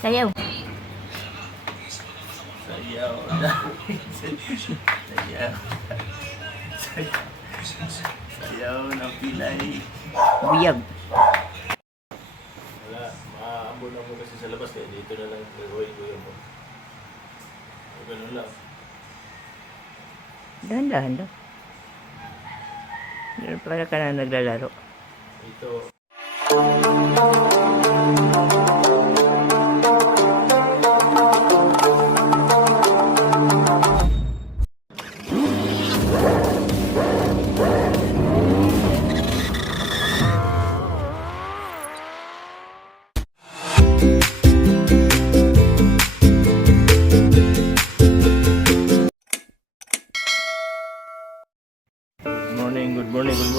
Sayaw. Sayaw na. Sayaw. Sayaw ng pilay. Buyag. Wala, maambon ako kasi sa labas kaya dito na lang gagawin ko yun. O ganun lang. Dahan-dahan daw. Para ka na naglalaro. Ito.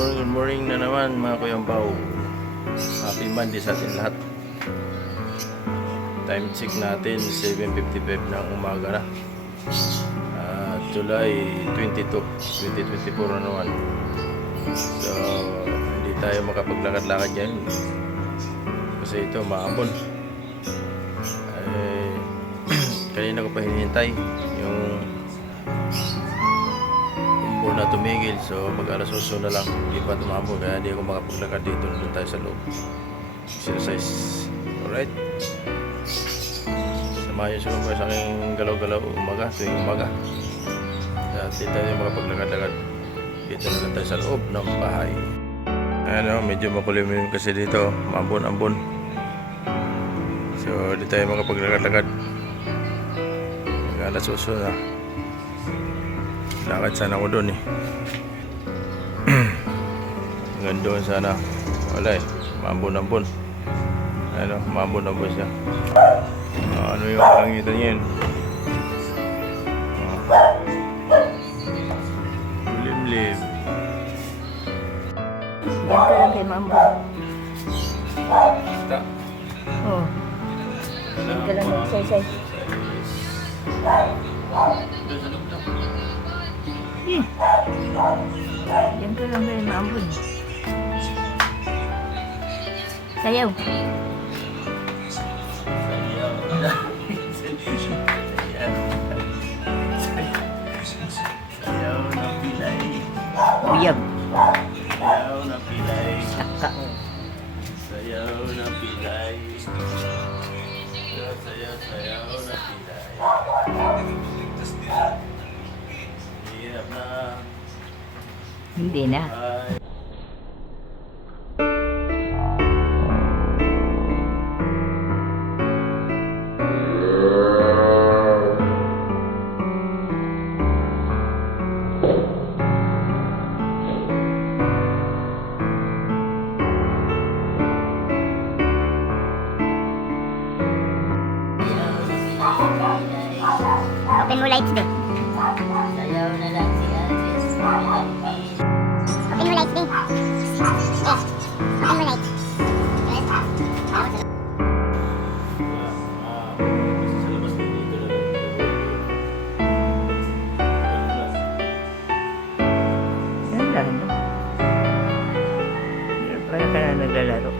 Good morning na naman mga Kuyang Pao. Happy Monday sa atin lahat. Time check natin 7:55 ng umaga na. July 22, 2024 na naman. So, hindi tayo makapaglakad-lakad yan. Kasi ito maambon. Kanina ko pa hinihintay yung umbon na tumigil. So, mag-alas 8 na lang. Hindi pa tumambon. Kaya hindi ako makapaglakad dito. Nandun tayo sa loob. Exercise. Alright. Samahan yung sumabay sa aking galaw-galaw umaga. Tuwing umaga. At hindi tayo makapaglakad-lakad. Dito na lang tayo sa loob ng bahay. Medyo makulimlim kasi dito. Maambon-ambon. So, hindi tayo makapaglakad-lakad. Mag-alas 8 na. Lakad sana ako doon eh. Hanggang doon sana. Wala eh. Maambon-ambon. Maambon-ambon siya. Ano yung kalangitan niya yun? Limlim. Yan ka lang kay Mambo. Kita. Oo. Yan ka lang mag-say-say. Doon sa loob lang. Yan ka lang kay Mambo. Sayaw. Sayaw na. Sayaw ng pilay. Buyag. Sayaw ng pilay. Saka. Sayaw ng pilay. Sayaw ng pilay. Hirap na. Hindi na. Ay. Open mo lights din. Sayaw na lang si Alice. Open mo lights din. Open mo lights. Sa labas din dito lang. Dahan-dahan daw. Para ka na naglalaro.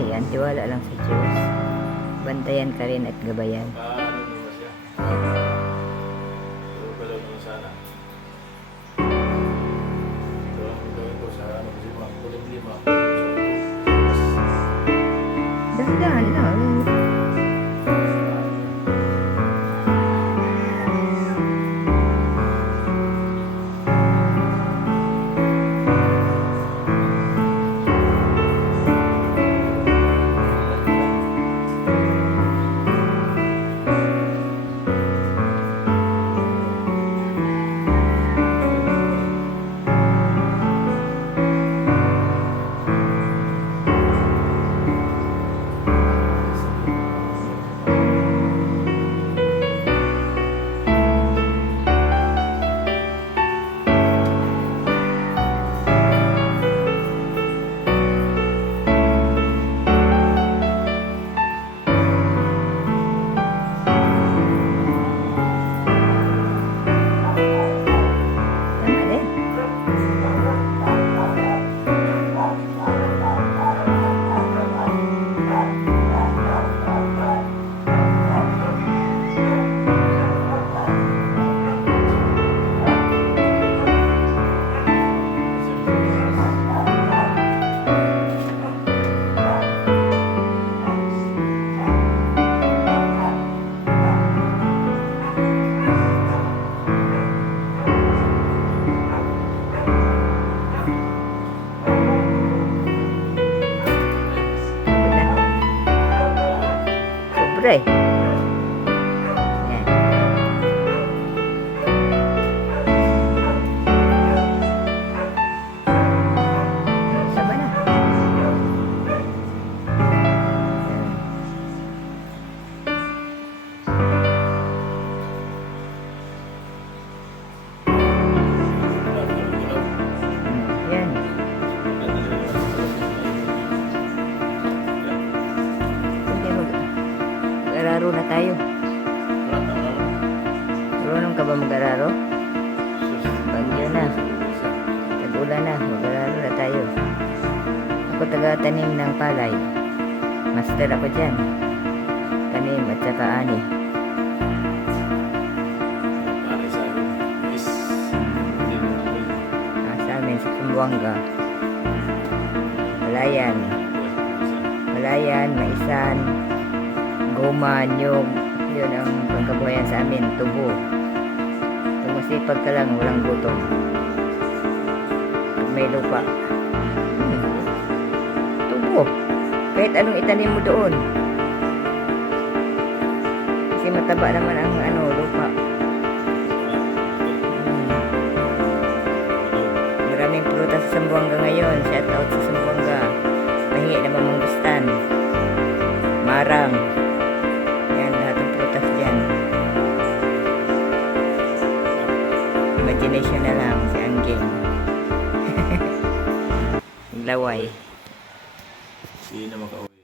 Ayan, tiwala lang sa Diyos. Bantayan ka rin at gabayan. Ano mo ba siya? Galaw naman sana. Ito ang gawin ko sa ano kasi mga kulim-lima. Dahan-dahan lang. Pre. Yan. Sama na. Yan. Yan. Sige, mag-araro na tayo. Marunong ka ba mag-araro? Bagyo na. Tag-ulan na. Mag-araro na tayo. Ako taga-tanim ng palay. Master ako dyan. Tanim at saka ani. Sa amin sa Kumbuanga. Malayan. Malayan, maisan, goma, nyog. Yun ang pangkabuhayan sa amin. Tubo. Kung masipag ka lang, walang gutom. Pag may lupa. Tubo. Kahit anong itanim mo doon. Kasi mataba naman ang lupa. Maraming prutas sa Zamboanga ngayon. Shout out sa Zamboanga. Mahingi na mamangustan. Marang. Yan, lahat ng prutas dyan. Imagination na lang si Angging. Laway. Hindi na makauwi.